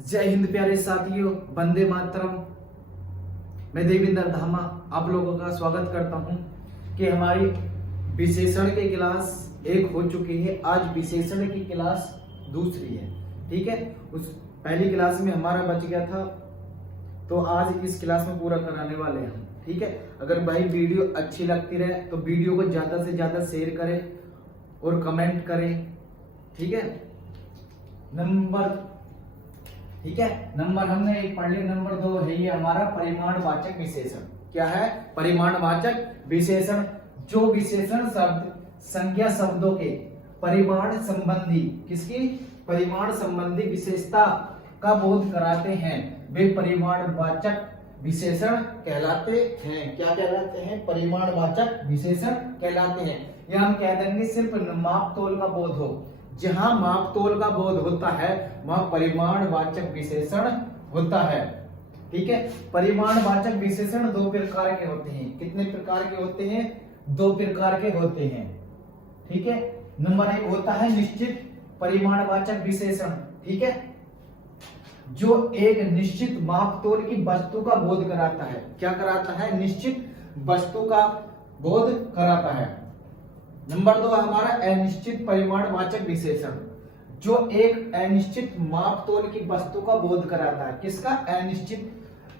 जय हिंद प्यारे साथियों, वंदे मातरम। मैं देविंदर धामा आप लोगों का स्वागत करता हूं कि हमारी विशेषण की क्लास 1 हो चुकी है। आज विशेषण की क्लास दूसरी है। ठीक है, उस पहली क्लास में हमारा बच गया था, तो आज इस क्लास में पूरा कराने वाले हैं। ठीक है, अगर भाई वीडियो अच्छी लगती रहे तो वीडियो को ज्यादा से ज्यादा शेयर करें और कमेंट करें। ठीक है, नंबर हमने एक पढ़ लिया। नंबर 2 है ये हमारा परिमाणवाचक विशेषण। क्या है? परिमाणवाचक विशेषण। जो विशेषण शब्द संज्ञा शब्दों के परिमाण संबंधी परिमाण संबंधी विशेषता का बोध कराते हैं, वे परिमाणवाचक विशेषण कहलाते हैं। क्या कहलाते हैं? परिमाणवाचक विशेषण कहलाते हैं। या हम कह देंगे सिर्फ माप तोल का बोध हो, जहां माप तोल का बोध होता है वहां परिमाणवाचक विशेषण होता है। ठीक है, परिमाणवाचक विशेषण 2 प्रकार के होते हैं। कितने प्रकार के होते हैं? 2 प्रकार के होते हैं। ठीक है, नंबर 1 होता है निश्चित परिमाणवाचक विशेषण। ठीक है, जो एक निश्चित माप तोल की वस्तु का बोध कराता है। क्या कराता है? निश्चित वस्तु का बोध कराता है। नंबर 2 हमारा अनिश्चित परिमाणवाचक विशेषण, जो एक अनिश्चित माप तोल की वस्तु का बोध कराता है। किसका? अनिश्चित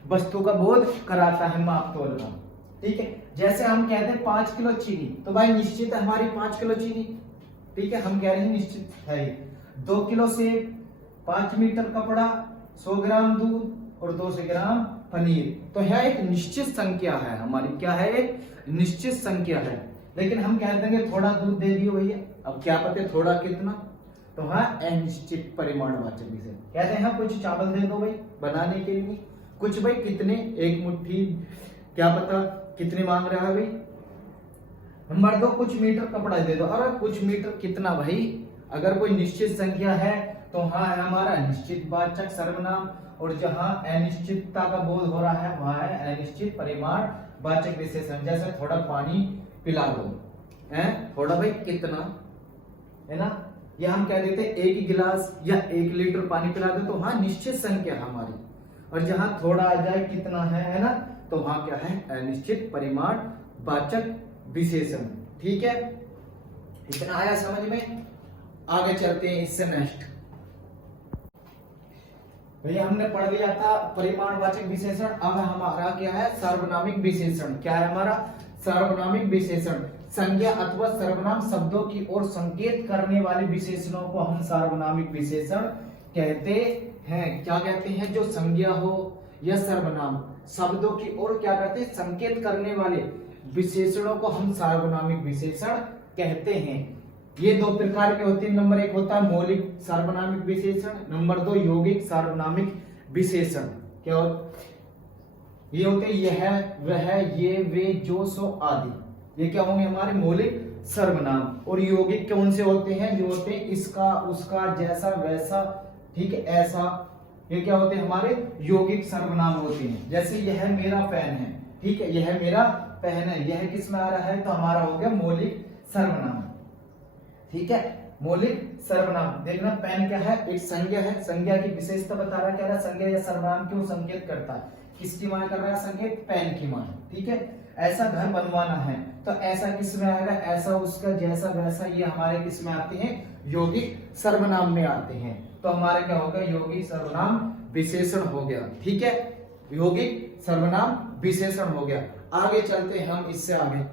वस्तु का बोध कराता है, माप तोल का। ठीक है, जैसे हम कहते हैं 5 किलो चीनी, तो भाई निश्चित है हमारी 5 किलो चीनी। ठीक है, हम कह रहे हैं निश्चित है। 2 किलो सेब, 5 मीटर कपड़ा, 100 ग्राम दूध और 200 ग्राम पनीर, तो यह एक निश्चित संख्या है हमारी। क्या है? एक निश्चित संख्या है। लेकिन हम कह देंगे थोड़ा दूध दे दियो भैया, अब क्या पता थोड़ा कितना, तो हाँ अनिश्चित परिमाणवाचक विशेषण। कहते हैं कुछ चावल दे दो भाई बनाने के लिए, कुछ भाई कितने, 1 मुट्ठी, क्या पता कितने मांग रहा है भाई। नंबर 2 कुछ मीटर कपड़ा दे दो। अरे कुछ मीटर कितना भाई? अगर कोई निश्चित संख्या है तो हाँ है हमारा निश्चित वाचक सर्वनाम, और जहां अनिश्चितता का बोध हो रहा है वहां है अनिश्चित परिमाणवाचक विशेषण। जैसे थोड़ा पानी पिला दो, है थोड़ा भाई कितना, है ना। या हम कह देते 1 गिलास या 1 लीटर पानी पिला दो, तो हाँ निश्चित संख्या हमारी। और जहां थोड़ा आ जाए कितना है ना, तो वहां क्या है? अनिश्चित परिमाणवाचक विशेषण। ठीक है, इतना आया समझ में? आगे चलते हैं इससे नेक्स्ट। भैया हमने पढ़ लिया था परिमाणवाचक विशेषण। अब हमारा क्या है? सार्वनामिक विशेषण। क्या है हमारा? सार्वनामिक विशेषण। संज्ञा अथवा सर्वनाम शब्दों की ओर संकेत करने वाले विशेषणों को हम सार्वनामिक विशेषण कहते हैं। क्या कहते हैं? जो संज्ञा हो या सर्वनाम शब्दों की ओर क्या करते हैं? संकेत करने वाले विशेषणों को हम सार्वनामिक विशेषण कहते हैं। ये 2 प्रकार के होते हैं। नंबर 1 होता है मौलिक सार्वनामिक विशेषण, नंबर 2 यौगिक सार्वनामिक विशेषण। क्या होता? ये होते हैं यह, वह, ये, वे, जो, सो आदि। ये क्या होंगे? हमारे मौलिक सर्वनाम। और यौगिक कौन से होते हैं? जो होते हैं इसका, उसका, जैसा, वैसा, ठीक है, ऐसा। ये क्या होते हैं? हमारे यौगिक सर्वनाम होते हैं। जैसे यह मेरा पेन है, ठीक है, यह मेरा पेन है, यह किस में आ रहा है? तो हमारा हो गया मौलिक सर्वनाम। ठीक है, मौलिक सर्वनाम। देखना पेन क्या है? एक संज्ञा है। संज्ञा की विशेषता बता रहा है। क्या रहा? संज्ञा या सर्वनाम क्यों संकेत करता है? किसकी मान कर रहा है संकेत? पेन की मान। ठीक है, ऐसा घर बनवाना है, तो ऐसा किस में आएगा? ऐसा, उसका, जैसा, वैसा, ये हमारे किस में आते हैं? यौगिक सर्वनाम में आते हैं। तो हमारे क्या होगा? यौगिक सर्वनाम विशेषण हो गया। ठीक है, यौगिक सर्वनाम विशेषण हो गया। आगे चलते हैं हम इससे आगे।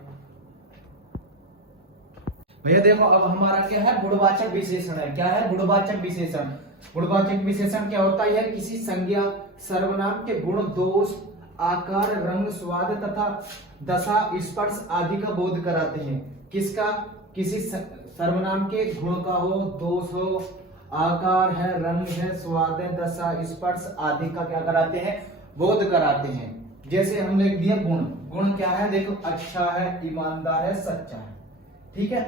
भैया देखो अब हमारा क्या है? गुणवाचक विशेषण है। क्या है? गुणवाचक विशेषण। गुणवाचक विशेषण क्या होता है? किसी संज्ञा सर्वनाम के गुण, दोष, आकार, रंग, स्वाद तथा दशा, स्पर्श आदि का बोध कराते हैं। किसका? किसी सर्वनाम के गुण का हो, दोष हो, आकार है, रंग है, स्वाद है, दशा, स्पर्श आदि का क्या कराते हैं? बोध कराते हैं। जैसे हम लिख दिया गुण। गुण क्या है? देखो अच्छा है, ईमानदार है, सच्चा है। ठीक है,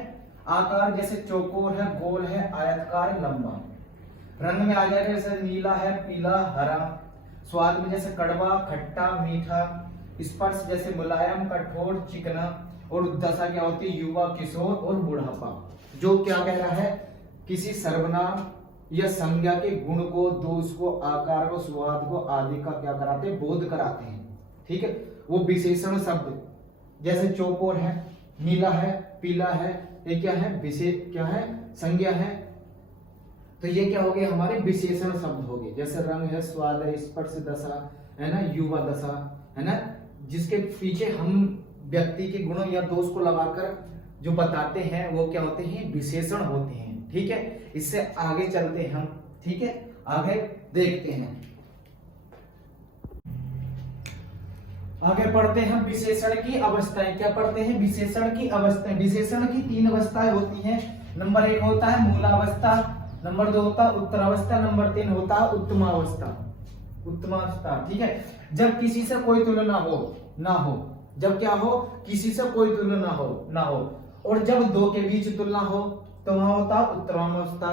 आकार जैसे चौकोर है, गोल है, आयतकार है, लंबा है। रंग में आ जाएगा जैसे नीला है, पीला, हरा। स्वाद में जैसे कड़वा, खट्टा, मीठा। स्पर्श जैसे मुलायम, कठोर, चिकना। और दशा क्या होती है? युवा, किशोर और बुढ़ापा। जो क्या कह रहा है? किसी सर्वनाम या संज्ञा के गुण को, दोष को, आकार को, स्वाद को आदि का क्या कराते हैं, बोध कराते हैं। ठीक है, वो विशेषण शब्द जैसे चौकोर है, नीला है, पीला है, ये क्या है, विशेष क्या है, संज्ञा है। तो ये क्या हो गए हमारे विशेषण शब्द हो गए। जैसे रंग है, स्वाद है, स्पर्श दशा है ना, युवा दशा है ना, जिसके पीछे हम व्यक्ति के गुणों या दोष को लगाकर जो बताते हैं वो क्या होते हैं, विशेषण होते हैं। ठीक है, इससे आगे चलते हैं हम। ठीक है, आगे देखते हैं, आगे पढ़ते हैं विशेषण की अवस्थाएं। क्या पढ़ते हैं, विशेषण की अवस्थाएं। विशेषण की 3 अवस्थाएं होती हैं। नंबर 1 होता है मूलावस्था, नंबर 2 होता है उत्तरावस्था, नंबर 3 होता है उत्तमावस्था। उत्तमावस्था, ठीक है, जब किसी से कोई तुलना ना हो, जब क्या हो, किसी से कोई तुलना ना हो, और जब दो के बीच तुलना हो तो वहां होता है उत्तरावस्था,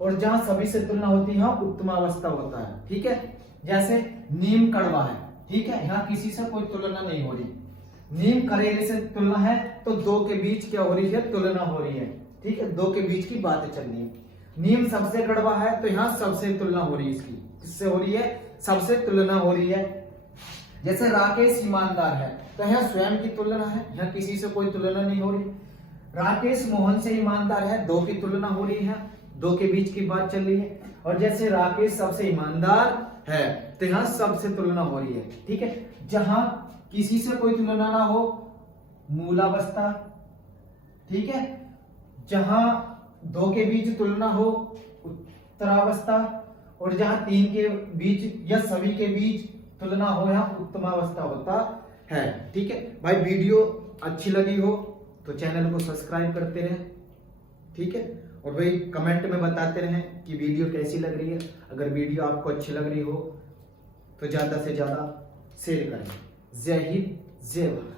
और जहां सभी से तुलना होती है उत्तमावस्था होता है। ठीक है, जैसे नीम कड़वा है, ठीक है, यहाँ किसी से कोई तुलना नहीं हो रही। नीम करेले से तुलना है तो दो के बीच क्या हो रही है, तुलना हो रही है। ठीक है, दो के बीच की बातें चल रही है। नीम सबसे कड़वा है तो यहाँ सबसे तुलना हो रही है, इसकी किससे हो रही है, सबसे तुलना हो रही है। जैसे राकेश ईमानदार है तो यहाँ स्वयं की तुलना है, यहाँ किसी से कोई तुलना नहीं हो रही। राकेश मोहन से ईमानदार है, दो की तुलना हो रही है, दो के बीच की बात चल रही है। और जैसे राकेश सबसे ईमानदार है तो यहाँ सबसे तुलना हो रही है। ठीक है, जहां किसी से कोई तुलना ना हो मूलावस्था, ठीक है, जहां दो के बीच तुलना हो उत्तरावस्था, और जहां 3 के बीच या सभी के बीच तुलना हो यहाँ उत्तमावस्था होता है। ठीक है भाई, वीडियो अच्छी लगी हो तो चैनल को सब्सक्राइब करते रहें। ठीक है, और भाई कमेंट में बताते रहें कि वीडियो कैसी लग रही है। अगर वीडियो आपको अच्छी लग रही हो तो ज्यादा से ज्यादा शेयर करें। जय हिंद, जय भारत।